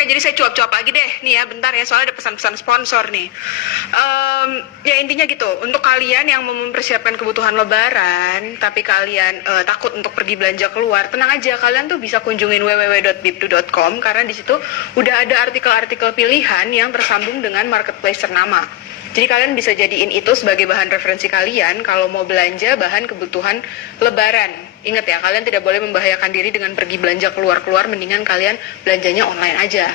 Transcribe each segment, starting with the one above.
Oke, jadi saya cuap-cuap lagi deh nih ya, bentar ya, soalnya ada pesan-pesan sponsor nih. Ya intinya gitu, untuk kalian yang mau mempersiapkan kebutuhan lebaran tapi kalian takut untuk pergi belanja keluar, tenang aja, kalian tuh bisa kunjungin www.bibtu.com karena di situ udah ada artikel-artikel pilihan yang tersambung dengan marketplace ternama. Jadi kalian bisa jadiin itu sebagai bahan referensi kalian kalau mau belanja bahan kebutuhan lebaran. Ingat ya, kalian tidak boleh membahayakan diri dengan pergi belanja keluar-keluar, mendingan kalian belanjanya online aja.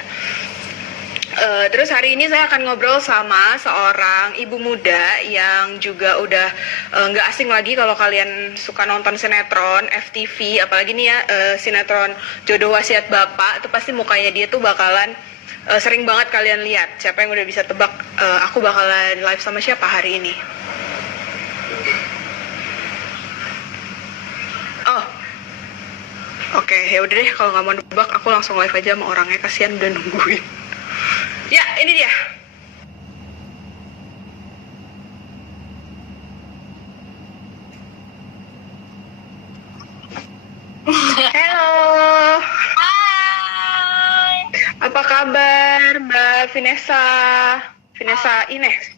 Terus hari ini saya akan ngobrol sama seorang ibu muda yang juga udah nggak asing lagi kalau kalian suka nonton sinetron FTV, apalagi nih ya sinetron Jodoh Wasiat Bapak, itu pasti mukanya dia tuh bakalan sering banget kalian lihat. Siapa yang udah bisa tebak aku bakalan live sama siapa hari ini? Oh, oke, ya udah deh, kalau nggak mau nebak aku langsung live aja sama orangnya, kasihan udah nungguin. Ya, ini dia. Halo. Hai. Apa kabar Mbak Vanessa? Vanessa Ines.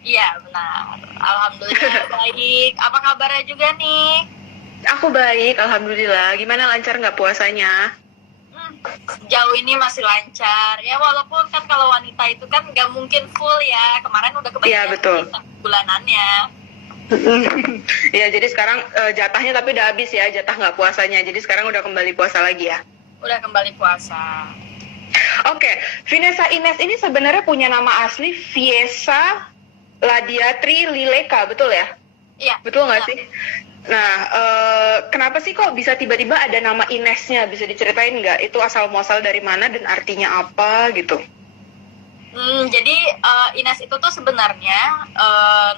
Iya benar. Alhamdulillah baik. Apa kabarnya juga nih? Aku baik, alhamdulillah. Gimana, lancar nggak puasanya? Sejauh ini masih lancar. Ya walaupun kan kalau wanita itu kan nggak mungkin full ya. Kemarin udah kebagian. Iya, betul. Bulanannya. Ya, jadi sekarang jatahnya tapi udah habis ya, jatah nggak puasanya. Jadi sekarang udah kembali puasa lagi ya? Udah kembali puasa. Oke, Vanessa Ines ini sebenarnya punya nama asli Viesa Ladiatri Lileka, betul ya? Iya. Betul nggak sih? Nah, kenapa sih kok bisa tiba-tiba ada nama Inesnya? Bisa diceritain nggak? Itu asal muasal dari mana dan artinya apa gitu? Jadi Ines itu tuh sebenarnya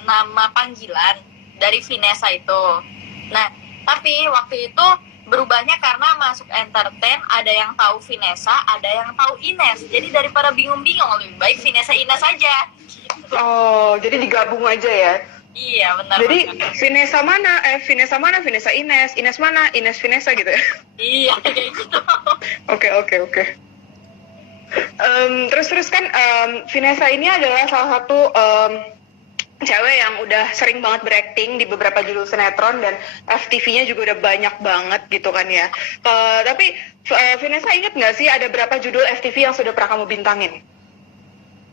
nama panggilan dari Vanessa itu. Nah, tapi waktu itu berubahnya karena masuk entertain, ada yang tahu Vanessa, ada yang tahu Ines. Jadi daripada bingung-bingung, lebih baik Vanessa Ines aja. Gitu. Oh, jadi digabung aja ya? Iya, benar. Jadi Vanessa mana? Vanessa mana? Vanessa Ines. Ines mana? Ines Vanessa gitu ya? Iya, kayak gitu. Oke. Terus kan Vanessa ini adalah salah satu cewek yang udah sering banget berakting di beberapa judul sinetron dan FTV-nya juga udah banyak banget gitu kan ya. Tapi Vanessa inget nggak sih ada berapa judul FTV yang sudah pernah kamu bintangin?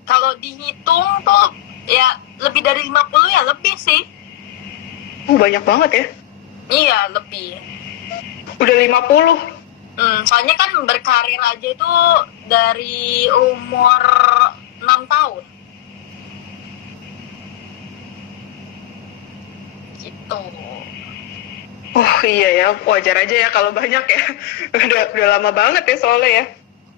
Kalau dihitung tuh ya lebih dari 50 ya, lebih sih. Banyak banget ya. Iya, lebih. Udah 50. Soalnya kan berkarir aja itu dari umur 6 tahun. Gitu. Oh iya ya, wajar aja ya kalau banyak ya. udah lama banget ya soalnya ya.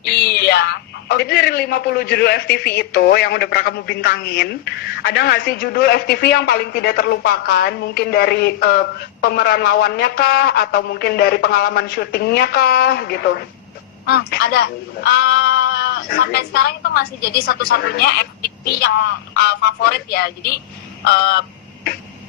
Iya. Oh, jadi dari 50 judul FTV itu yang udah pernah kamu bintangin, ada nggak sih judul FTV yang paling tidak terlupakan? Mungkin dari pemeran lawannya kah? Atau mungkin dari pengalaman syutingnya kah? Gitu. Ada. Sampai sekarang itu masih jadi satu-satunya FTV yang favorit ya. Jadi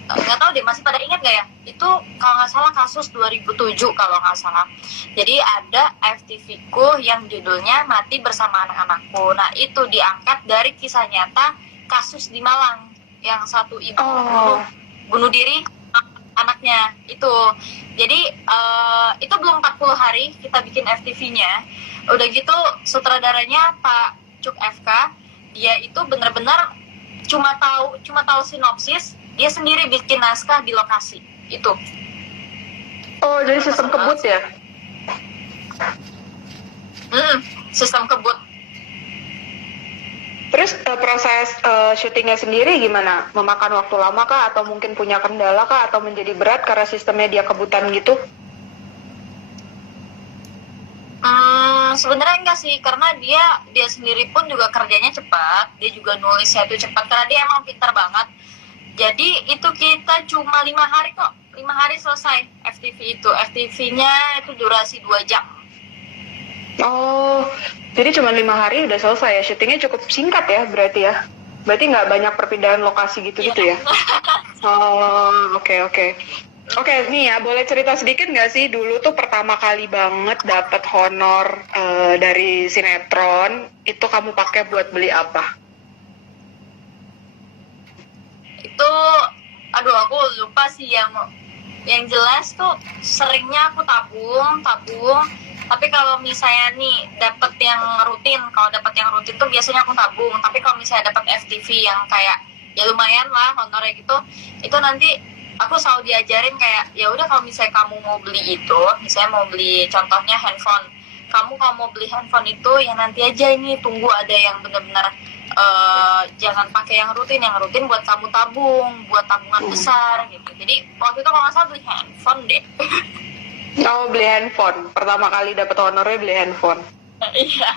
nggak tahu deh, masih pada ingat nggak ya? Itu kalau nggak salah kasus 2007 kalau nggak salah. Jadi ada FTV-ku yang judulnya Mati Bersama Anak-Anakku. Nah itu diangkat dari kisah nyata kasus di Malang yang satu ibu bunuh diri anaknya itu. Jadi itu belum 40 hari kita bikin FTV-nya. Udah gitu sutradaranya Pak Cuk FK, dia itu benar-benar cuma tahu sinopsis. Dia sendiri bikin naskah di lokasi itu. Oh, jadi sistem kebut ya? Sistem kebut. Terus proses syutingnya sendiri gimana? Memakan waktu lama kah? Atau mungkin punya kendala kah? Atau menjadi berat karena sistemnya dia kebutan gitu? Sebenarnya enggak sih, karena dia sendiri pun juga kerjanya cepat. Dia juga nulisnya itu cepat karena dia emang pintar banget. Jadi itu kita cuma 5 hari kok. 5 hari selesai FTV itu. FTV-nya itu durasi 2 jam. Oh, jadi cuma 5 hari udah selesai ya? Syutingnya cukup singkat ya berarti ya? Berarti nggak banyak perpindahan lokasi gitu-gitu ya? Oh, oke. Oke, nih ya, boleh cerita sedikit nggak sih dulu tuh pertama kali banget dapat honor dari sinetron, itu kamu pakai buat beli apa? Itu, aduh aku lupa sih, yang jelas tuh seringnya aku tabung tabung. Tapi kalau misalnya nih dapat yang rutin, kalau dapat yang rutin tuh biasanya aku tabung. Tapi kalau misalnya dapat FTV yang kayak ya lumayan lah honornya gitu, itu nanti aku selalu diajarin kayak ya udah, kalau misalnya kamu mau beli itu, misalnya mau beli contohnya handphone, kamu kalau mau beli handphone itu ya nanti aja, ini tunggu ada yang benar-benar jangan pakai yang rutin buat kamu tabung, buat tabungan besar gitu. Jadi waktu itu kalau nggak salah beli handphone deh. Oh, beli handphone. Pertama kali dapat honornya beli handphone. Iya.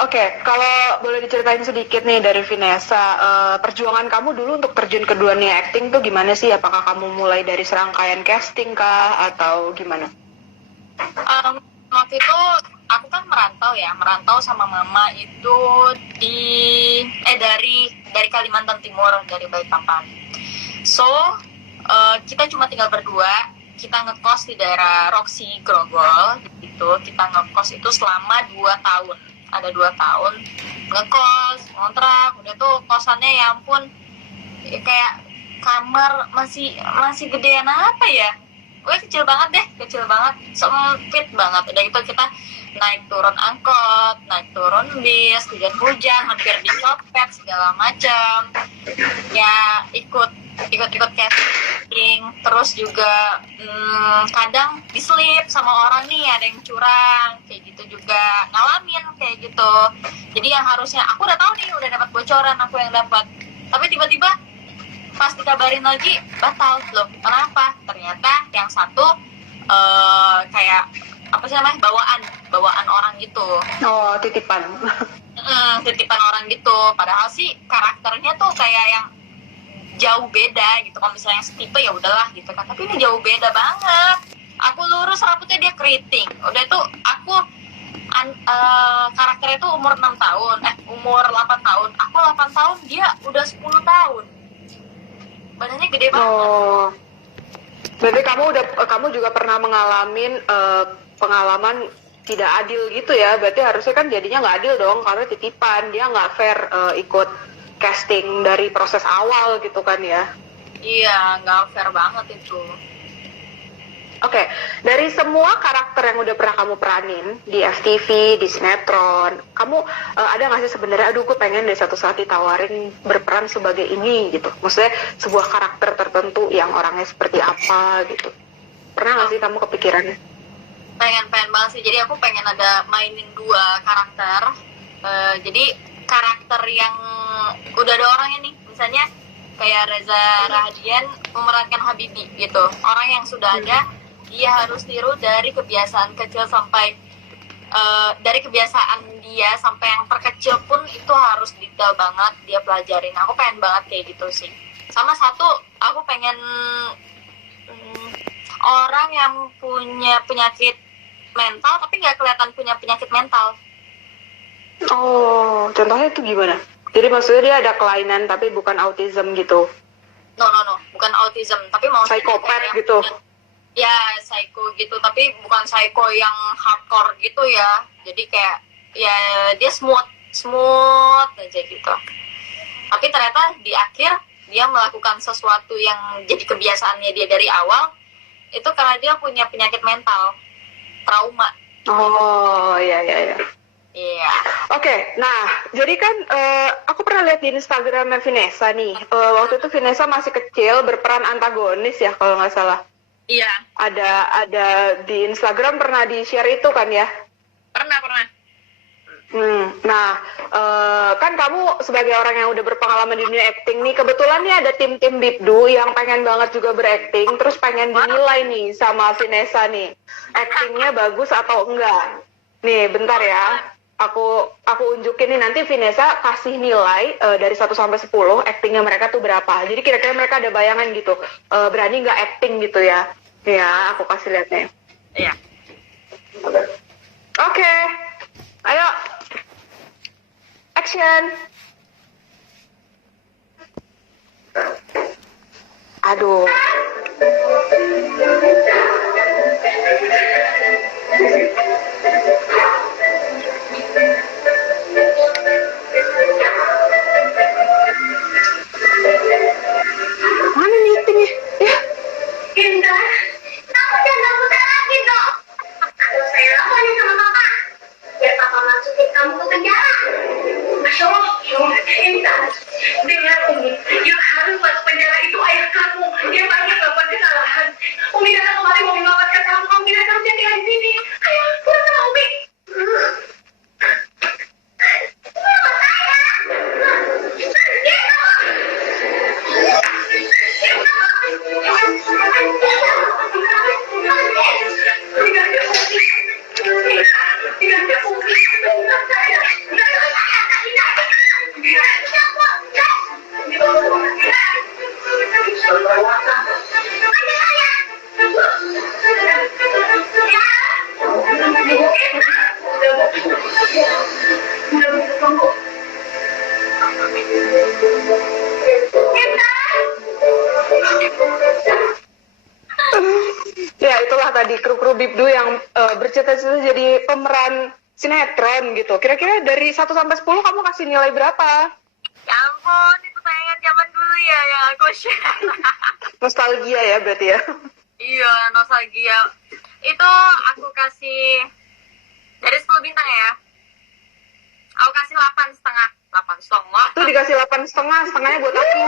Oke, kalau boleh diceritain sedikit nih dari Vinesa, perjuangan kamu dulu untuk terjun ke dunia acting tuh gimana sih? Apakah kamu mulai dari serangkaian casting kah atau gimana? Waktu itu aku kan merantau sama mama itu di dari Kalimantan Timur, dari Balikpapan. So kita cuma tinggal berdua, kita ngekos di daerah Roxy Grogol gitu. Kita ngekos itu selama 2 tahun, ada 2 tahun ngekos, ngontrak. Udah tuh kosannya ya ampun, kayak kamar masih gedean apa ya, kecil banget, sempit banget. Udah gitu kita naik turun angkot, naik turun bis, hujan-hujan, hampir dicopet segala macam. Ya ikut casting, terus juga kadang diselip sama orang nih, ada yang curang kayak gitu, juga ngalamin kayak gitu. Jadi yang harusnya aku udah tahu nih, udah dapat bocoran, aku yang dapat, tapi tiba-tiba pas dikabarin lagi batal. Loh kenapa? Ternyata yang satu kayak apa sih namanya, bawaan orang gitu. Oh, titipan. Titipan orang gitu, padahal sih karakternya tuh kayak yang jauh beda gitu. Kalau misalnya yang setipe ya udahlah gitu kan, tapi ini jauh beda banget. Aku lurus rambutnya, dia keriting. Udah itu aku karakternya tuh umur 6 tahun, umur 8 tahun. Aku 8 tahun, dia udah 10 tahun. Badannya gede banget. Oh, berarti kamu juga pernah mengalami pengalaman tidak adil gitu ya? Berarti harusnya kan jadinya nggak adil dong, karena titipan, dia nggak fair ikut casting dari proses awal gitu kan ya? Iya, nggak fair banget itu. Oke, dari semua karakter yang udah pernah kamu peranin di FTV, di sinetron, kamu ada nggak sih sebenarnya, aduh gue pengen deh satu saat ditawarin berperan sebagai ini gitu? Maksudnya sebuah karakter tertentu yang orangnya seperti apa gitu? Pernah nggak sih kamu kepikiran? Pengen banget sih. Jadi aku pengen ada mainin 2 karakter. Jadi karakter yang udah ada orangnya nih, misalnya kayak Reza Rahadian memerankan Habibie gitu. Orang yang sudah ada, dia harus tiru dari kebiasaan kecil sampai dari kebiasaan dia sampai yang terkecil pun itu harus detail banget dia pelajarin. Aku pengen banget kayak gitu sih. Sama satu, aku pengen orang yang punya penyakit mental tapi nggak kelihatan punya penyakit mental. Oh, contohnya itu gimana? Jadi maksudnya dia ada kelainan tapi bukan autism gitu? No, bukan autism, tapi mau Psikopat gitu? Ya, psycho gitu, tapi bukan psycho yang hardcore gitu ya. Jadi kayak ya dia smooth aja gitu. Tapi ternyata di akhir dia melakukan sesuatu yang jadi kebiasaannya dia dari awal, itu karena dia punya penyakit mental, trauma. Oh, iya. Iya. Oke, nah jadi kan aku pernah lihat di Instagramnya Vinesa nih. Waktu itu Vinesa masih kecil berperan antagonis ya kalau nggak salah. Iya. Ada di Instagram pernah di-share itu kan ya? Pernah. Nah, kan kamu sebagai orang yang udah berpengalaman di dunia acting nih, kebetulan nih ada tim-tim Bibdu yang pengen banget juga berakting, terus pengen dinilai nih sama Vinesa nih, actingnya bagus atau enggak. Nih, bentar ya, aku unjukin nih, nanti Vinesa kasih nilai dari 1 sampai 10, actingnya mereka tuh berapa. Jadi kira-kira mereka ada bayangan gitu, berani nggak acting gitu ya. Ya, aku kasih lihat nih. Iya. Oke, ayo. Action. Aduh. Mana meetingnya? Ya. Indah, kamu jangan buta lagi dong. Kalau saya laporin sama papa, biar papa masukin kamu ke penjara. Masya Allah, Indah, dengar Umi, yang harus masuk penjara itu ayah kamu. Dia banyak melakukan kesalahan. Umi datang kemari mau menyelamatkan kamu, kamu tidak harusnya tinggal di sini. Ayo, pulang sama Umi. Sama saya. Ya itulah tadi kru-kru Bibdu yang bercita-cita jadi pemeran sinetron gitu. Kira-kira dari 1 sampai 10 kamu kasih nilai berapa? Ya ampun, itu tayangan zaman dulu ya yang aku share. Nostalgia ya berarti ya. Iya, nostalgia. Itu aku kasih dari 10 bintang ya. Aku kasih 8,5. 8,5. Tuh dikasih 8,5, setengahnya buat aku.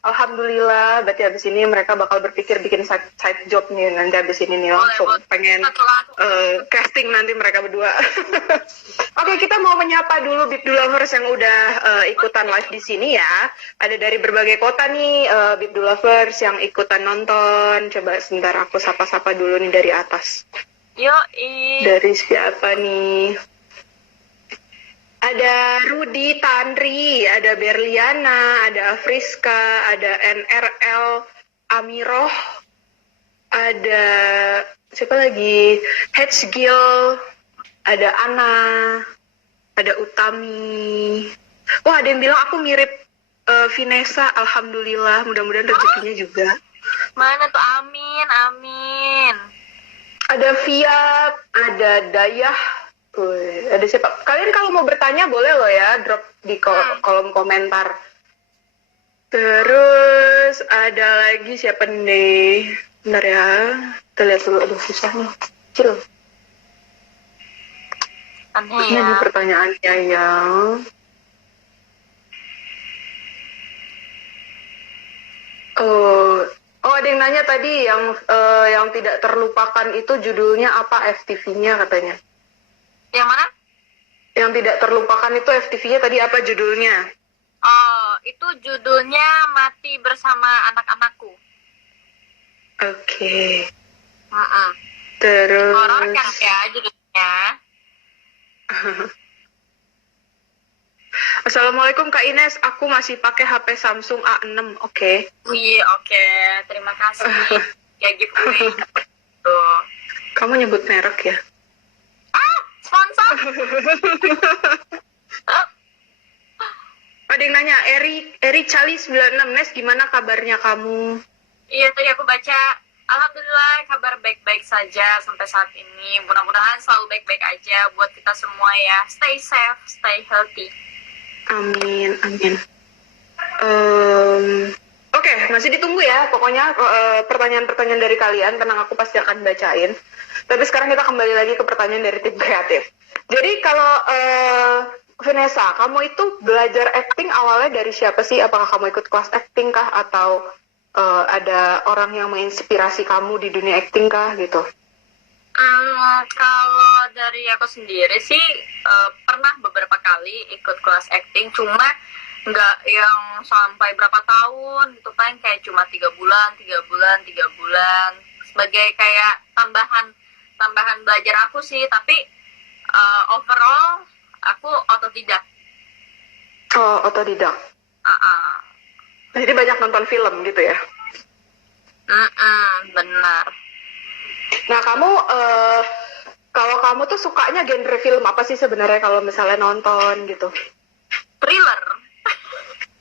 Alhamdulillah, berarti abis ini mereka bakal berpikir bikin side job nih nanti abis ini nih langsung Boleh, pengen satu. casting nanti mereka berdua. Oke, kita mau menyapa dulu Bibdu Lovers yang udah ikutan live di sini ya. Ada dari berbagai kota nih Bibdu Lovers yang ikutan nonton. Coba sebentar aku sapa-sapa dulu nih dari atas. Yoi. Dari siapa nih? Ada Rudi Tanri, ada Berliana, ada Afriska, ada NRL Amiroh, ada siapa lagi? Hedgegil, ada Ana, ada Utami. Wah, ada yang bilang aku mirip Vinesa. Alhamdulillah, mudah-mudahan rezekinya juga. Mana tuh? Amin, amin. Ada Fiat, ada Dayah. Ada siapa? Kalian kalau mau bertanya boleh loh ya, drop di kolom komentar. Terus ada lagi siapa nih? Bentar ya, kita lihat dulu. Aduh susah nih, kecil. Aneh Ini ya. pertanyaannya yang ada yang nanya tadi yang tidak terlupakan itu judulnya apa FTV-nya katanya. Yang mana? Yang tidak terlupakan itu FTV-nya tadi apa judulnya? Oh, itu judulnya Mati Bersama Anak-Anakku. Oke. Heeh. Terus Horor kan ya judulnya. Assalamualaikum Kak Ines, aku masih pakai HP Samsung A6. Oke. Wih, oke. Terima kasih. Ya giveaway. Tuh. Kamu nyebut merek ya? Sponsor. Ada yang nanya, Eri Cali 96, Nes gimana kabarnya kamu? Iya, tadi aku baca. Alhamdulillah, kabar baik-baik saja sampai saat ini. Mudah-mudahan selalu baik-baik aja buat kita semua ya. Stay safe, stay healthy. Amin, amin. Oke, masih ditunggu ya. Pokoknya pertanyaan-pertanyaan dari kalian, tenang aku pasti akan bacain. Tapi sekarang kita kembali lagi ke pertanyaan dari tim kreatif. Jadi kalau Vanessa, kamu itu belajar acting awalnya dari siapa sih? Apakah kamu ikut kelas acting kah? Atau ada orang yang menginspirasi kamu di dunia acting kah gitu? Kalau dari aku sendiri sih pernah beberapa kali ikut kelas acting, cuma nggak yang sampai berapa tahun gitu, paling kayak cuma 3 bulan sebagai kayak tambahan belajar aku sih, tapi overall aku otodidak. Oh, otodidak. Jadi banyak nonton film gitu ya? Benar. Nah, kamu kalau kamu tuh sukanya genre film apa sih sebenarnya kalau misalnya nonton gitu? Thriller.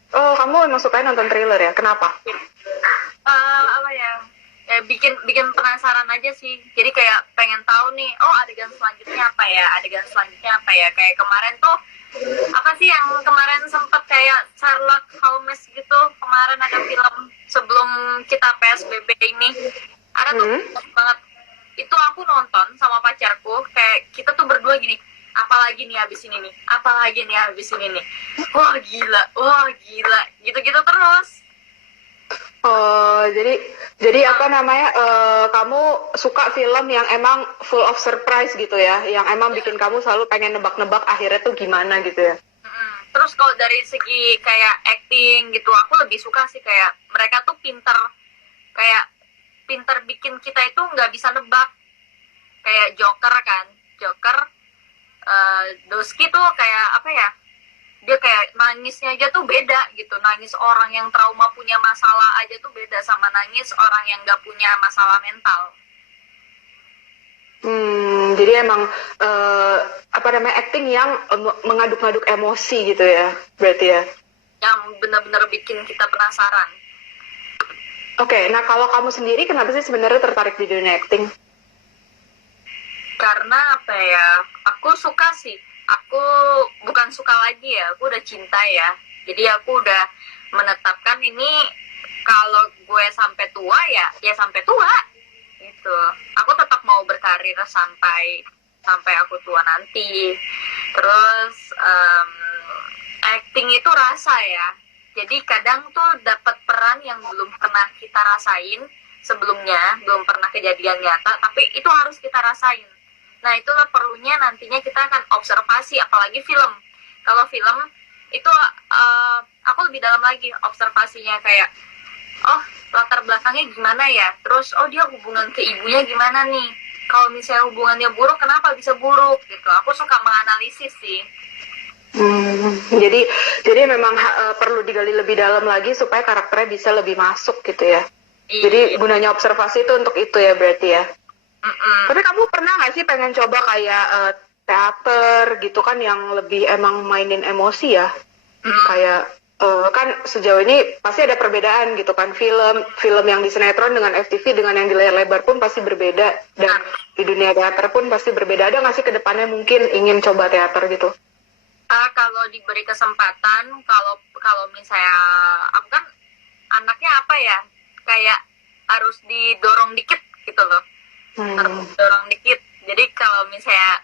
Oh, kamu emang suka nonton thriller ya? Kenapa? Apa ya, bikin bikin penasaran aja sih. Jadi kayak pengen tahu nih, oh adegan selanjutnya apa ya, kayak kemarin tuh apa sih yang kemarin sempet kayak Sherlock Holmes gitu. Kemarin ada film sebelum kita PSBB ini, ada tuh banget, itu aku nonton sama pacarku, kayak kita tuh berdua gini, apalagi nih habis ini nih, wah gila gitu-gitu terus. Oh, jadi apa namanya? Kamu suka film yang emang full of surprise gitu ya? Yang emang bikin kamu selalu pengen nebak-nebak akhirnya tuh gimana gitu ya? Terus kalau dari segi kayak acting gitu, aku lebih suka sih kayak mereka tuh pinter bikin kita itu nggak bisa nebak. Kayak Joker kan, Doski tuh kayak apa ya, dia kayak nangisnya aja tuh beda gitu. Nangis orang yang trauma punya masalah aja tuh beda sama nangis orang yang nggak punya masalah mental. Jadi emang apa namanya, acting yang mengaduk-aduk emosi gitu ya, berarti ya? Yang benar-benar bikin kita penasaran. Oke, nah kalau kamu sendiri kenapa sih sebenarnya tertarik di dunia acting? Karena apa ya, aku suka sih. Aku bukan suka lagi ya, aku udah cinta ya. Jadi aku udah menetapkan ini, kalau gue sampai tua ya sampai tua gitu. Aku tetap mau berkarir sampai aku tua nanti. Terus acting itu rasa ya. Jadi kadang tuh dapat peran yang belum pernah kita rasain sebelumnya, belum pernah kejadian nyata, tapi itu harus kita rasain. Nah, itulah perlunya nantinya kita akan observasi, apalagi film. Kalau film itu aku lebih dalam lagi observasinya, kayak oh latar belakangnya gimana ya, terus oh dia hubungan ke ibunya gimana nih, kalau misalnya hubungannya buruk kenapa bisa buruk gitu. Aku suka menganalisis sih. Jadi memang perlu digali lebih dalam lagi supaya karakternya bisa lebih masuk gitu ya. Iya. Jadi gunanya observasi itu untuk itu ya berarti ya. Tapi kamu pernah nggak sih pengen coba kayak teater gitu kan, yang lebih emang mainin emosi ya? Kayak kan sejauh ini pasti ada perbedaan gitu kan, film yang di sinetron dengan FTV dengan yang di layar lebar pun pasti berbeda, dan di dunia teater pun pasti berbeda. Ada nggak sih kedepannya mungkin ingin coba teater gitu? Kalau diberi kesempatan, kalau misalnya aku kan anaknya apa ya, kayak harus didorong dikit gitu loh. Harus dorong dikit. Jadi kalau misalnya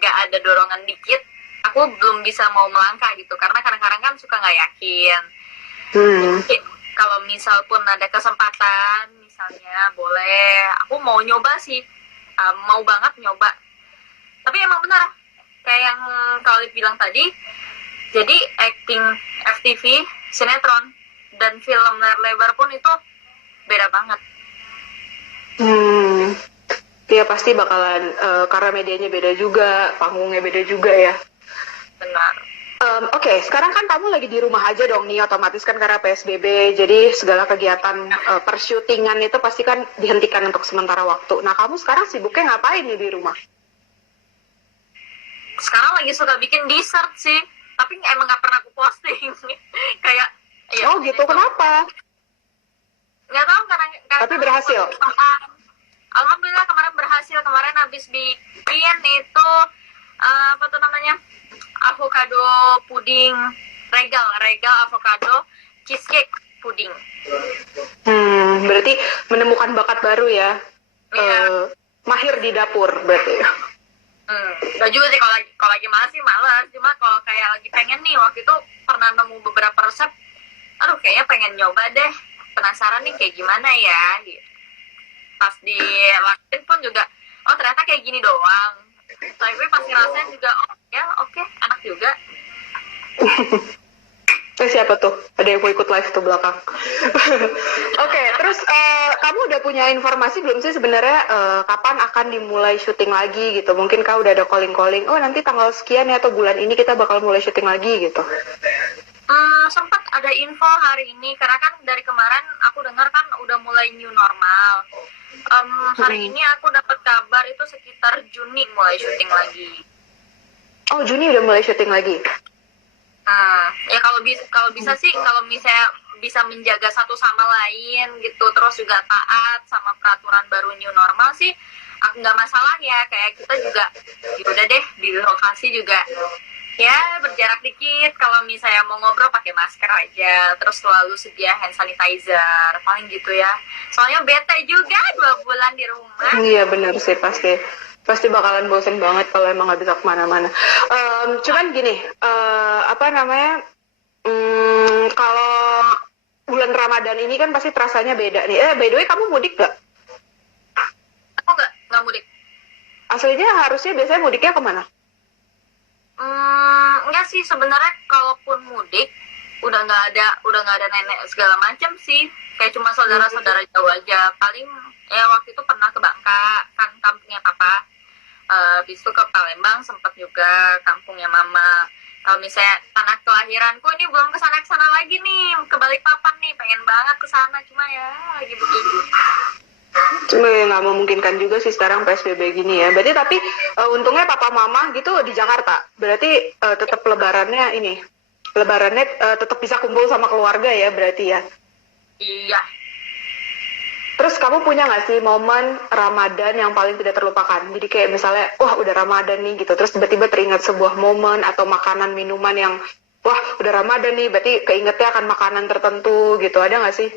nggak ada dorongan dikit, aku belum bisa mau melangkah gitu, karena kadang-kadang kan suka nggak yakin. Jadi, kalau misal pun ada kesempatan misalnya, boleh, aku mau nyoba sih, mau banget nyoba. Tapi emang benar kayak yang Khalid bilang tadi, jadi acting FTV, sinetron, dan film layar lebar pun itu beda banget. Ya pasti bakalan, karena medianya beda juga, panggungnya beda juga ya. Benar. Oke, sekarang kan kamu lagi di rumah aja dong nih, otomatis kan karena PSBB, jadi segala kegiatan persyutingan itu pasti kan dihentikan untuk sementara waktu. Nah, kamu sekarang sibuknya ngapain nih di rumah? Sekarang lagi suka bikin dessert sih, tapi emang nggak pernah aku posting. Kayak ya, Oh gitu, kenapa? nggak tahu karena Tapi berhasil? Alhamdulillah kemarin berhasil. Kemarin habis bikin itu apa tuh namanya, avocado puding, regal avocado cheesecake puding. Berarti menemukan bakat baru ya. Iya. Mahir di dapur berarti. Gak juga sih, kalau lagi malas sih malas. Cuma kalau kayak lagi pengen nih, waktu itu pernah nemu beberapa resep, aduh kayaknya pengen nyoba deh, penasaran nih kayak gimana ya gitu. Pas dilakuin pun juga, oh ternyata kayak gini doang. Tapi pas ngerasain juga, oh ya oke, enak juga. Siapa tuh? Ada yang mau ikut live tuh belakang. Oke, terus kamu udah punya informasi belum sih sebenarnya kapan akan dimulai syuting lagi gitu? Mungkin kau udah ada calling-calling, oh nanti tanggal sekian ya atau bulan ini kita bakal mulai syuting lagi gitu. Sempat ada info hari ini, karena kan dari kemarin aku dengar kan udah mulai new normal. Hari ini aku dapat kabar itu sekitar Juni mulai syuting lagi. Oh, Juni udah mulai syuting lagi? Ya kalau bisa sih, kalau misalnya bisa menjaga satu sama lain gitu, terus juga taat sama peraturan baru new normal sih, aku nggak masalah ya. Kayak kita juga, ya udah deh di lokasi juga ya berjarak dikit. Kalau misalnya mau ngobrol pakai masker aja, terus selalu sedia hand sanitizer, paling gitu ya. Soalnya bete juga 2 bulan di rumah. Iya benar sih, pasti bakalan bosen banget kalau emang nggak bisa kemana-mana. Cuman gini, apa namanya? Kalau bulan Ramadan ini kan pasti terasanya beda nih. By the way, kamu mudik gak? Aku nggak mudik. Aslinya harusnya biasanya mudiknya kemana? Enggak sih sebenarnya, kalaupun mudik udah nggak ada nenek segala macam sih, kayak cuma saudara-saudara jauh aja. Paling ya waktu itu pernah ke Bangka, kan kampungnya papa. Habis itu ke Palembang, sempet juga kampungnya mama. Kalau misalnya tanah kelahiranku ini belum kesana lagi nih, ke Balikpapan nih, pengen banget kesana, cuma ya lagi begini. Cuma ya nggak memungkinkan juga sih sekarang PSBB gini ya. Berarti tapi untungnya papa mama gitu di Jakarta. Berarti tetap lebarannya tetap bisa kumpul sama keluarga ya berarti ya. Iya. Terus kamu punya nggak sih momen Ramadan yang paling tidak terlupakan? Jadi kayak misalnya, wah udah Ramadan nih gitu, terus tiba-tiba teringat sebuah momen atau makanan minuman yang, wah udah Ramadan nih, berarti keingetnya akan makanan tertentu gitu, ada nggak sih?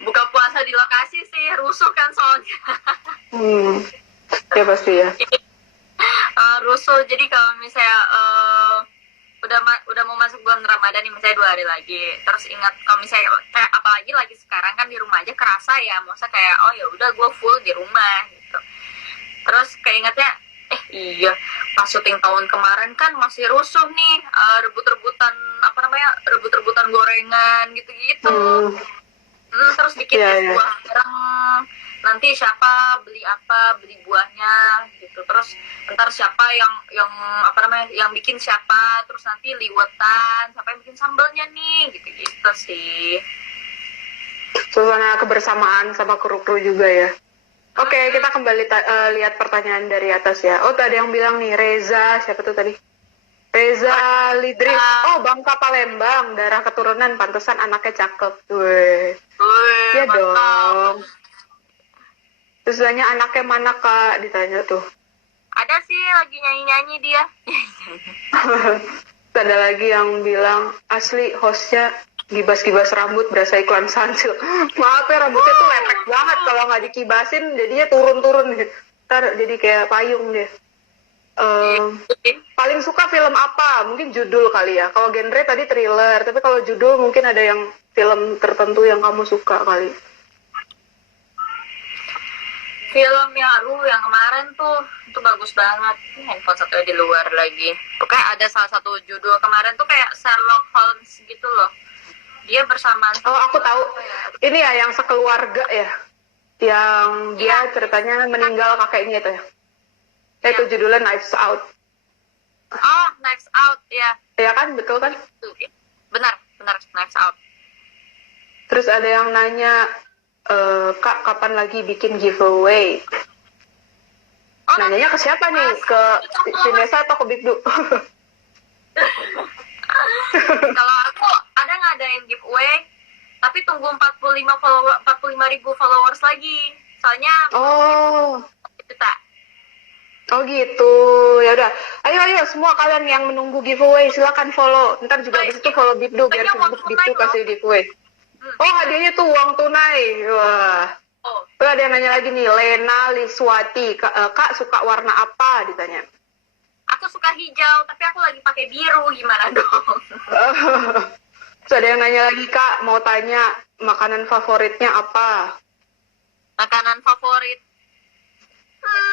Buka puasa di lokasi sih rusuh kan soalnya. Ya pasti ya. Rusuh. Jadi kalau misalnya udah mau masuk bulan Ramadan nih, misalnya 2 hari lagi, terus ingat kalau misalnya kayak apalagi lagi sekarang kan di rumah aja kerasa ya, masa kayak oh ya udah gue full di rumah gitu. Terus keingetnya iya pas syuting tahun kemarin kan masih rusuh nih, rebut-rebutan gorengan gitu-gitu. Terus bikin buah bareng, nanti siapa beli buahnya gitu, terus ntar siapa yang bikin siapa, terus nanti liwetan siapa yang bikin sambelnya nih, gitu sih. Suasana kebersamaan sama kru-kru juga ya. Oke, kita kembali lihat pertanyaan dari atas ya. Oh, tadi yang bilang nih, Reza, siapa tuh tadi? Reza Lidris. Oh, Bangka Palembang, darah keturunan, pantesan anaknya cakep. Weh. Iya dong. Terus tanya anaknya mana kak, ditanya tuh. Ada sih lagi nyanyi-nyanyi dia. Ada lagi yang bilang asli hostnya gibas-gibas rambut berasa iklan Sunsilk. Maaf ya, rambutnya tuh lepek banget, kalau nggak dikibasin jadinya turun-turun gitu. Ntar jadi kayak payung deh. Paling suka film apa? Mungkin judul kali ya. Kalau genre tadi thriller, tapi kalau judul mungkin ada yang film tertentu yang kamu suka kali. Film yang kemarin tuh itu bagus banget. Handphone satunya di luar lagi. Pokoknya ada salah satu judul kemarin tuh kayak Sherlock Holmes gitu loh. Dia bersama. Oh, aku tahu. Ini ya yang sekeluarga ya. Yang dia ceritanya meninggal kakeknya itu ya. Itu judulnya Knives Out. Oh, Knives Out, ya. Ya kan, betul kan? Benar, Knives Out. Terus ada yang nanya, Kak, kapan lagi bikin giveaway? Nanyanya ke siapa nih? Ke Cinesa atau ke Bibdu? Kalau aku ada ngadain giveaway, tapi tunggu 45.000 followers lagi. Soalnya juta. Oh gitu, ya udah. Ayo semua kalian yang menunggu giveaway silakan follow. Ntar juga habis itu follow Bibdu biar Bibdu kasih giveaway. Oh hadiahnya tuh uang tunai. Wah. Tuh ada yang nanya lagi nih, Lena Liswati, Kak suka warna apa? Ditanya. Aku suka hijau, tapi aku lagi pakai biru, gimana dong? Terus ada yang nanya lagi, Kak mau tanya makanan favoritnya apa? Makanan favorit?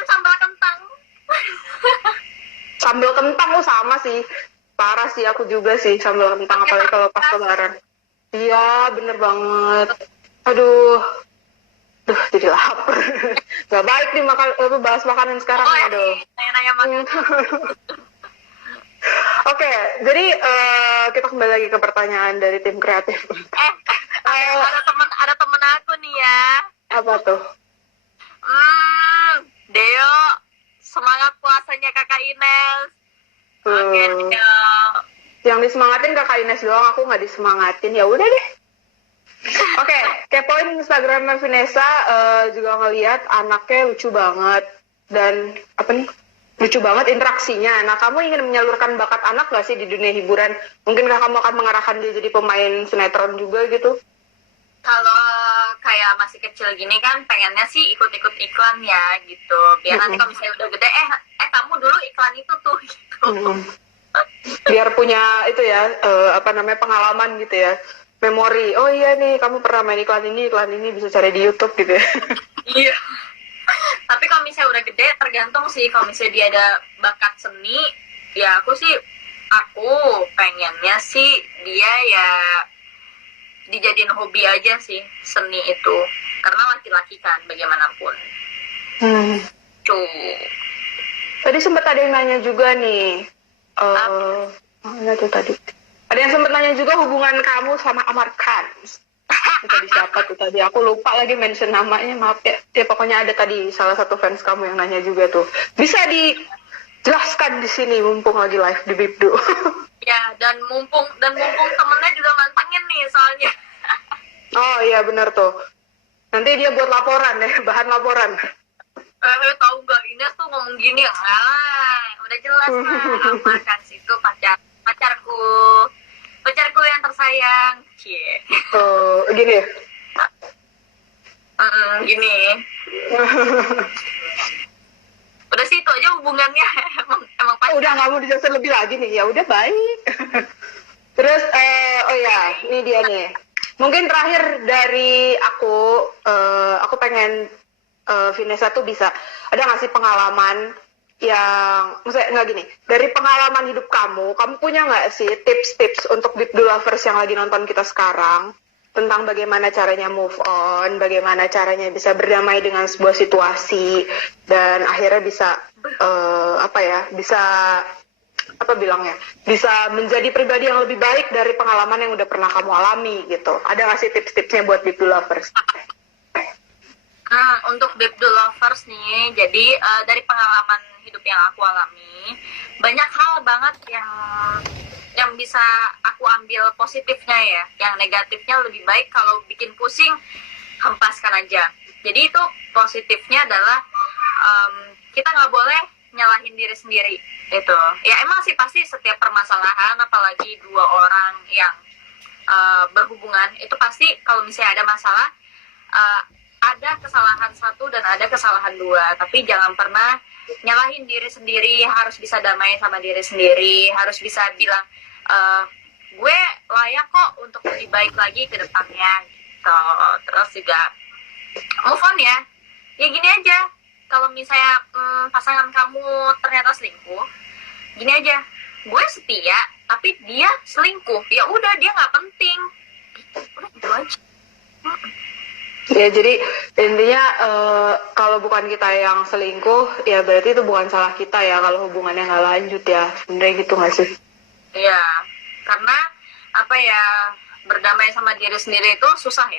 Sambal kentang. Sambal kentang sama sih. Parah sih aku juga sih sambal kentang, apalagi kalau pas lebaran. Iya, bener banget. Aduh, jadi lapar. Gak baik nih bahas makanan sekarang. Aduh. Nanya-nanya makanan. Oke, jadi kita kembali lagi ke pertanyaan dari tim kreatif. Ada temen aku nih ya. Apa tuh? Deo, semangat puasanya kakak Ines. Oke, Deo. Yang disemangatin Kakak Ines doang, aku nggak disemangatin. Ya udah deh. Oke, kepoin Instagramnya Vanessa, juga ngeliat anaknya lucu banget dan apa nih? Lucu banget interaksinya. Nah, kamu ingin menyalurkan bakat anak gak sih di dunia hiburan? Mungkinkah kamu akan mengarahkan dia jadi pemain sinetron juga gitu? Kalau kayak masih kecil gini kan pengennya sih ikut-ikut iklan ya gitu. Biar nanti kalau misalnya udah gede, kamu dulu iklan itu tuh gitu. Biar punya itu ya, pengalaman gitu ya. Memori, oh iya nih kamu pernah main iklan ini bisa cari di YouTube gitu ya. Iya. Tapi kalau misalnya udah gede tergantung sih. Kalau misalnya dia ada bakat seni, ya aku pengennya sih dia ya dijadiin hobi aja sih seni itu. Karena laki-laki kan bagaimanapun. Tadi sempat ada yang nanya juga nih. Mana tuh tadi? Ada yang sempat nanya juga hubungan kamu sama Amar Khan. Tadi siapa tuh tadi? Aku lupa lagi mention namanya, maaf ya. Ya pokoknya ada tadi salah satu fans kamu yang nanya juga tuh. Bisa dijelaskan di sini mumpung lagi live di Bibdu. Ya, dan mumpung temennya juga mantengin nih soalnya. Oh iya benar tuh. Nanti dia buat laporan ya, bahan laporan. Tahu nggak Ines tuh ngomong gini, udah jelas lah. Amar Khan itu pacarku yang tersayang. Cie. Oh gini ya. Gini. Udah sih itu aja hubungannya. emang pacar. Udah nggak mau dijelasin lebih lagi nih. Ya udah baik. Terus oh ya, ini dia nih. Mungkin terakhir dari aku pengen Vanessa tuh bisa ada nggak sih pengalaman yang maksudnya nggak gini, dari pengalaman hidup kamu punya nggak sih tips-tips untuk Bibdu lovers yang lagi nonton kita sekarang tentang bagaimana caranya move on, bagaimana caranya bisa berdamai dengan sebuah situasi dan akhirnya bisa bisa menjadi pribadi yang lebih baik dari pengalaman yang udah pernah kamu alami gitu. Ada nggak sih tips-tipsnya buat Bibdu lovers? Untuk Bibdu lovers nih, jadi dari pengalaman hidup yang aku alami, banyak hal banget yang bisa aku ambil positifnya ya. Yang negatifnya lebih baik kalau bikin pusing, hempaskan aja. Jadi itu positifnya adalah kita nggak boleh nyalahin diri sendiri. Itu ya emang sih pasti setiap permasalahan, apalagi dua orang yang berhubungan, itu pasti kalau misalnya ada masalah, ada kesalahan satu dan ada kesalahan dua, tapi jangan pernah nyalahin diri sendiri. Harus bisa damai sama diri sendiri, harus bisa bilang gue layak kok untuk lebih baik lagi ke depannya gitu. Terus juga move on ya gini aja. Kalau misalnya pasangan kamu ternyata selingkuh, gini aja, gue setia tapi dia selingkuh, ya udah dia nggak penting, udah gitu aja. Ya jadi intinya kalau bukan kita yang selingkuh ya berarti itu bukan salah kita ya kalau hubungannya nggak lanjut ya, sebenarnya gitu nggak sih? Iya, karena berdamai sama diri sendiri itu susah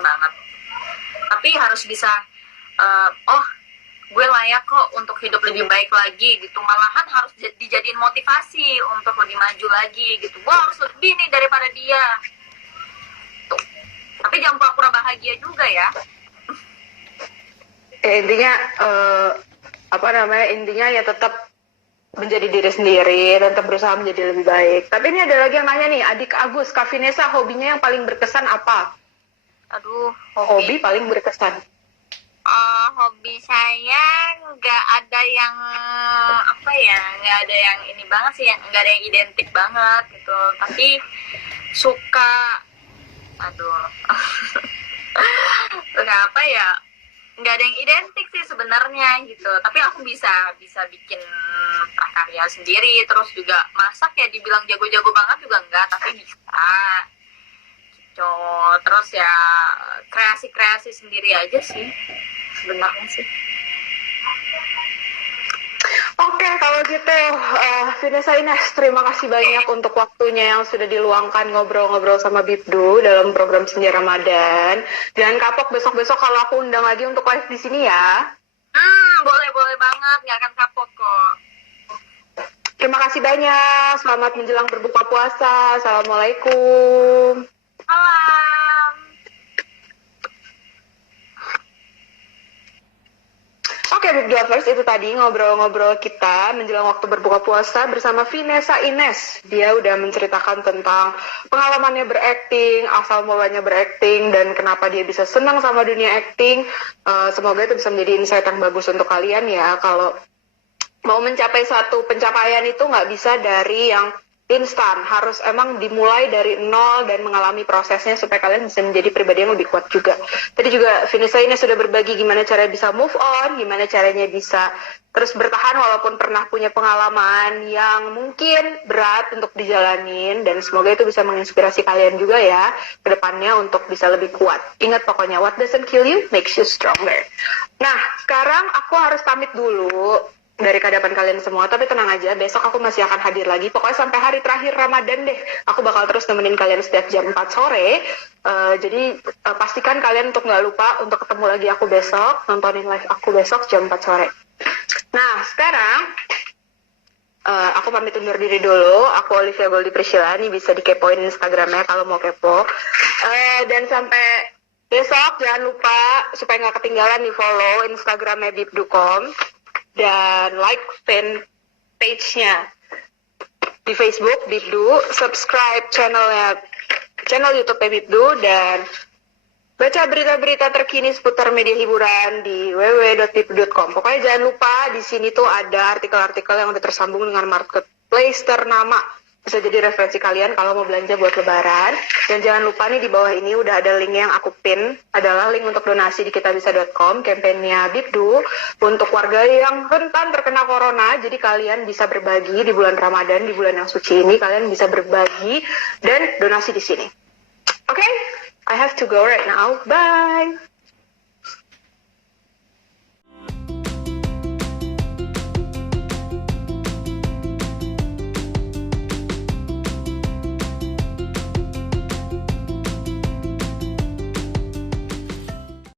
banget. Tapi harus bisa gue layak kok untuk hidup lebih baik lagi gitu. Malahan harus dijadiin motivasi untuk lebih maju lagi gitu. Gue harus lebih nih daripada dia. Tapi jangan pura-pura bahagia juga ya. Intinya intinya ya tetap menjadi diri sendiri, tetap berusaha menjadi lebih baik. Tapi ini ada lagi yang nanya nih, adik Agus, Kak Vanessa, hobinya yang paling berkesan apa? Aduh, hobi paling berkesan. Hobi saya nggak ada yang nggak ada yang ini banget sih, nggak ada yang identik banget gitu. Tapi suka nggak ada yang identik sih sebenarnya gitu. Tapi aku bisa bikin prakarya sendiri, terus juga masak ya dibilang jago-jago banget juga enggak, tapi bisa gitu. Terus ya kreasi sendiri aja sih sebenarnya sih. Oke, kalau gitu Vanessa Ines, terima kasih banyak untuk waktunya yang sudah diluangkan ngobrol-ngobrol sama Bibdu dalam program Senja Ramadan. Jangan kapok besok-besok kalau aku undang lagi untuk live di sini ya. Boleh banget, nggak akan kapok kok. Terima kasih banyak. Selamat menjelang berbuka puasa. Assalamualaikum. Malam. Oke, Big Lovers, itu tadi ngobrol-ngobrol kita menjelang waktu berbuka puasa bersama Vinessa Ines. Dia udah menceritakan tentang pengalamannya berakting, asal mulanya berakting, dan kenapa dia bisa senang sama dunia acting. Semoga itu bisa menjadi insight yang bagus untuk kalian ya. Kalau mau mencapai suatu pencapaian itu nggak bisa dari yang instan, harus emang dimulai dari nol dan mengalami prosesnya supaya kalian bisa menjadi pribadi yang lebih kuat juga. Tadi juga Vanessa ini sudah berbagi gimana cara bisa move on, gimana caranya bisa terus bertahan walaupun pernah punya pengalaman yang mungkin berat untuk dijalanin, dan semoga itu bisa menginspirasi kalian juga ya ke depannya untuk bisa lebih kuat. Ingat pokoknya, what doesn't kill you makes you stronger. Nah, sekarang aku harus pamit dulu dari hadapan kalian semua, tapi tenang aja, besok aku masih akan hadir lagi. Pokoknya sampai hari terakhir Ramadan deh, aku bakal terus nemenin kalian setiap jam 4 sore. Jadi pastikan kalian untuk nggak lupa untuk ketemu lagi aku besok, nontonin live aku besok jam 4 sore. Nah, sekarang aku pamit undur diri dulu. Aku Olivia Goldi Priscilla, nih bisa dikepoin Instagramnya kalau mau kepo. Dan sampai besok jangan lupa supaya nggak ketinggalan di follow Instagramnya bibducom dan like fan page-nya di Facebook Bibdu, subscribe channel YouTube Bibdu, dan baca berita-berita terkini seputar media hiburan di www.bibdu.com. Pokoknya jangan lupa di sini tuh ada artikel-artikel yang udah tersambung dengan marketplace ternama. Bisa jadi referensi kalian kalau mau belanja buat lebaran. Dan jangan lupa nih di bawah ini udah ada link yang aku pin, adalah link untuk donasi di kitabisa.com, kampanye Bibdu untuk warga yang rentan terkena corona. Jadi kalian bisa berbagi di bulan Ramadan, di bulan yang suci ini kalian bisa berbagi dan donasi di sini. Oke, I have to go right now. Bye.